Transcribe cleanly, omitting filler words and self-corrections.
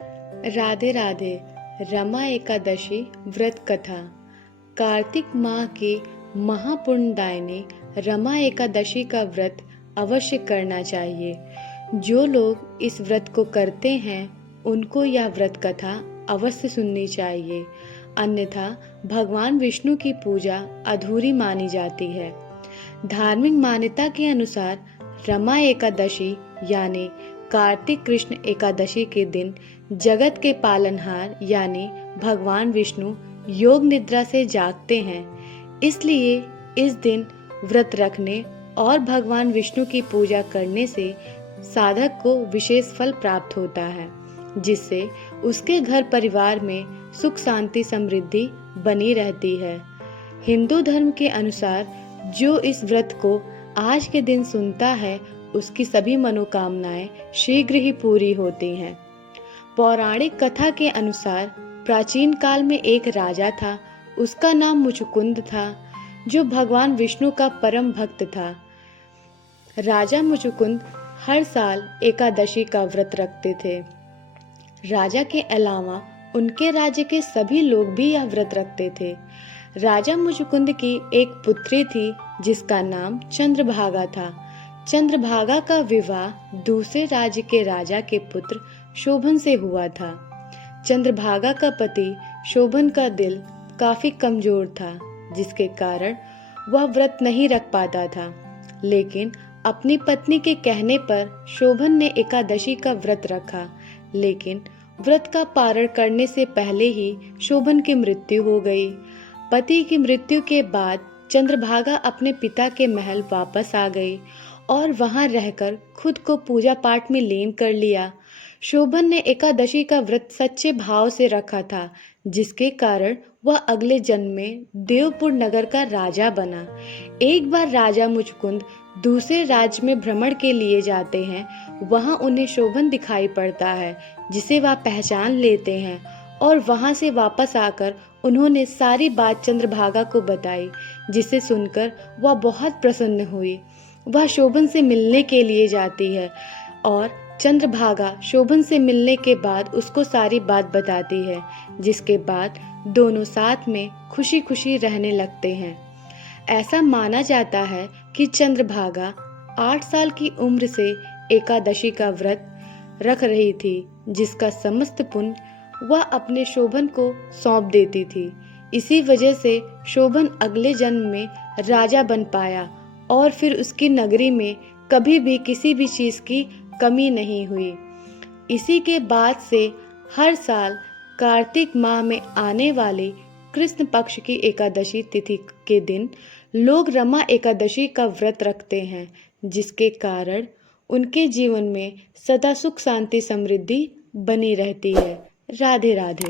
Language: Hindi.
राधे राधे। रमा एकादशी व्रत कथा। कार्तिक माह के महापुण्यदायिनी रमा एकादशी का व्रत अवश्य करना चाहिए। जो लोग इस व्रत को करते हैं उनको यह व्रत कथा अवश्य सुननी चाहिए, अन्यथा भगवान विष्णु की पूजा अधूरी मानी जाती है। धार्मिक मान्यता के अनुसार रमा एकादशी यानी कार्तिक कृष्ण एकादशी के दिन जगत के पालनहार यानी भगवान विष्णु योग निद्रा से जागते हैं। इसलिए इस दिन व्रत रखने और भगवान विष्णु की पूजा करने से साधक को विशेष फल प्राप्त होता है, जिससे उसके घर परिवार में सुख शांति समृद्धि बनी रहती है। हिंदू धर्म के अनुसार जो इस व्रत को आज के दिन सुनता है उसकी सभी मनोकामनाएं शीघ्र ही पूरी होती हैं। पौराणिक कथा के अनुसार प्राचीन काल में एक राजा था। उसका नाम मुचुकुंद था, जो भगवान विष्णु का परम भक्त था। राजा मुचुकुंद हर साल एकादशी का व्रत रखते थे। राजा के अलावा उनके राज्य के सभी लोग भी यह व्रत रखते थे। राजा मुचुकुंद की एक पुत्री थी जिसका नाम चंद्रभागा था। चंद्रभागा का विवाह दूसरे राज्य के राजा के पुत्र शोभन से हुआ था। चंद्रभागा का पति शोभन का दिल काफी कमजोर था, जिसके कारण वह व्रत नहीं रख पाता था। लेकिन अपनी पत्नी के कहने पर शोभन ने एकादशी का व्रत रखा, लेकिन व्रत का पारण करने से पहले ही शोभन की मृत्यु हो गई। पति की मृत्यु के बाद चंद्रभागा अपने पिता के महल वापस आ गई और वहां रहकर खुद को पूजा पाठ में लीन कर लिया। शोभन ने एकादशी का व्रत सच्चे भाव से रखा था, जिसके कारण वह अगले जन्म में देवपुर नगर का राजा बना। एक बार राजा मुचुकुंद दूसरे राज्य में भ्रमण के लिए जाते हैं। वहां उन्हें शोभन दिखाई पड़ता है, जिसे वह पहचान लेते हैं और वहां से वापस आकर उन्होंने सारी बात चंद्रभागा को बताई, जिसे सुनकर वह बहुत प्रसन्न हुई। वह शोभन से मिलने के लिए जाती है और चंद्रभागा शोभन से मिलने के बाद उसको सारी बात बताती है, जिसके बाद दोनों साथ में खुशी खुशी रहने लगते हैं। ऐसा माना जाता है कि चंद्रभागा 8 साल की उम्र से एकादशी का व्रत रख रही थी, जिसका समस्त पुण्य वह अपने शोभन को सौंप देती थी। इसी वजह से शोभन अगले जन्म में राजा बन पाया और फिर उसकी नगरी में कभी भी किसी भी चीज की कमी नहीं हुई। इसी के बाद से हर साल कार्तिक माह में आने वाले कृष्ण पक्ष की एकादशी तिथि के दिन लोग रमा एकादशी का व्रत रखते हैं, जिसके कारण उनके जीवन में सदा सुख शांति समृद्धि बनी रहती है। राधे राधे।